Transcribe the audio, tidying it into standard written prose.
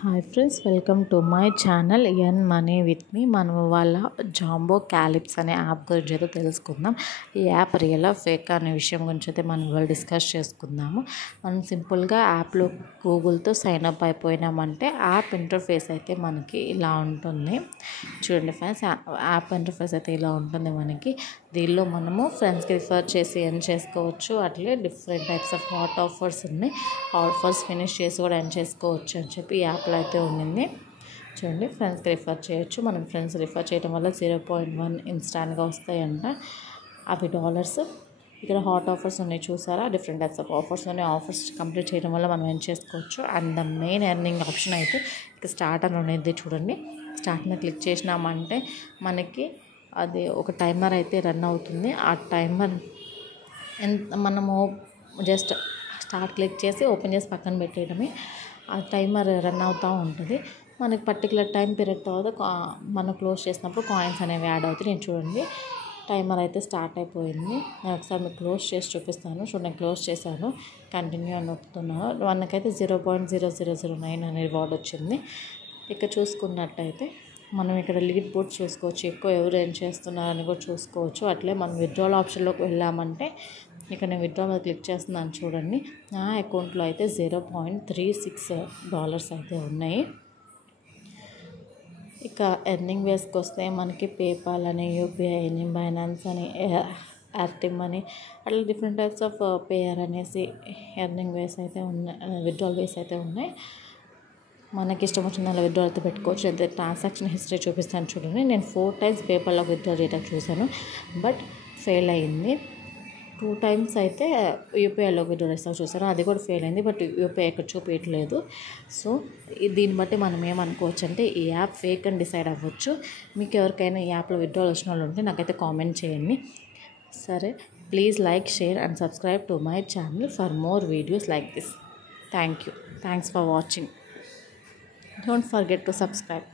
Hi friends, welcome to my channel earn money with me. మనం వాళ్ళ jumbo క్యాలిప్స్ అనే app గురించి అయితే తెలుసుకుందాం. ఈ యాప్ రియలా ఫేక్ అనే విషయం గురించి అయితే మనం ఇవాళ డిస్కస్ చేసుకుందాము. మనం సింపుల్గా యాప్లో గూగుల్తో సైన్ అప్ అయిపోయినామంటే యాప్ ఇంటర్ఫేస్ అయితే మనకి ఇలా ఉంటుంది. చూడండి ఫ్రెండ్స్, యాప్ ఇంటర్ఫేస్ అయితే ఇలా ఉంటుంది మనకి. దీనిలో మనము ఫ్రెండ్స్కి రిఫర్ చేసి ఎర్న్ చేసుకోవచ్చు. అట్లే different types of hot offers ఉన్నాయి. ఆఫర్స్ ఫినిష్ చేసి కూడా ఎర్న్ చేసుకోవచ్చు అని చెప్పి ఈ యాప్లో అయితే ఉండింది. చూడండి, ఫ్రెండ్స్కి రిఫర్ చేయొచ్చు. మనం ఫ్రెండ్స్ రిఫర్ చేయడం వల్ల 0.1 ఇన్స్టాంట్గా వస్తాయంట అవి డాలర్స్. ఇక్కడ హాట్ ఆఫర్స్ ఉన్నాయి చూసారా, డిఫరెంట్ టైప్స్ ఆఫ్ ఆఫర్స్ ఉన్నాయి. ఆఫర్స్ కంప్లీట్ చేయడం వల్ల మనం ఎర్న్ చేసుకోవచ్చు. And the main earning option అయితే ఇక స్టార్ట్ అని ఉండేది. చూడండి, స్టార్ట్ మీద క్లిక్ చేసినామంటే మనకి అది ఒక టైమర్ అయితే రన్ అవుతుంది. ఆ టైమర్ మనము జస్ట్ స్టార్ట్ క్లిక్ చేసి ఓపెన్ చేసి పక్కన పెట్టేయడమే. ఆ టైమర్ రన్ అవుతూ ఉంటుంది. మనకి పర్టికులర్ టైం పీరియడ్ తర్వాత మనం క్లోజ్ చేసినప్పుడు కాయిన్స్ అనేవి యాడ్ అవుతాయి. నేను చూడండి, టైమర్ అయితే స్టార్ట్ అయిపోయింది. నేను ఒకసారి మీకు క్లోజ్ చేసి చూపిస్తాను. చూడండి, క్లోజ్ చేశాను, కంటిన్యూ అని నొక్కుతున్నాను. మనకైతే 0.0009 అనే రివార్డ్ వచ్చింది. ఇక్కడ చూసుకున్నట్టయితే మనం ఇక్కడ లీడ్ బోర్డ్ చూసుకోవచ్చు, ఎక్కువ ఎవరు ఏం చేస్తున్నారని కూడా చూసుకోవచ్చు. అట్లే మనం విత్డ్రాల్ ఆప్షన్లోకి వెళ్ళామంటే ఇక్కడ నేను విత్డ్రా మీద క్లిక్ చేస్తున్నాను. చూడండి, నా అకౌంట్లో అయితే $0.36 అయితే ఉన్నాయి. ఇక ఎర్నింగ్ వేస్కి వస్తే మనకి పేపాల్ అని, యూపీఐ అని, బైనాన్స్ అని, ఎర్టిమ్ అని అట్లా డిఫరెంట్ టైప్స్ ఆఫ్ పేయర్ అనేసి ఎర్నింగ్ వేస్ అయితే ఉన్నాయి, విత్డ్రాల్ వేస్ అయితే ఉన్నాయి. మనకి ఇష్టం వచ్చిన అలా విత్డ్రా అయితే పెట్టుకోవచ్చు. అయితే ట్రాన్సాక్షన్ హిస్టరీ చూపిస్తాను చూడండి. నేను 4 times పేపాల్లో విత్డ్రా చేయడం చూశాను, బట్ ఫెయిల్ అయింది. 2 times అయితే యూపీఐలో విత్డ్రా చేస్తాను చూసాను, అది కూడా ఫెయిల్ అయింది. బట్ యూపీఐ ఇక్కడ చూపించట్లేదు. సో దీన్ని బట్టి మనం ఏమనుకోవచ్చు అంటే ఈ యాప్ ఫేక్ అని డిసైడ్ అవ్వచ్చు. మీకు ఎవరికైనా ఈ యాప్లో విత్డ్రాల్ వచ్చిన వాళ్ళు ఉంటే నాకైతే కామెంట్ చేయండి. సరే, please like, share and subscribe to my channel for more videos like this. Thank you. Thanks for watching. Don't forget to subscribe.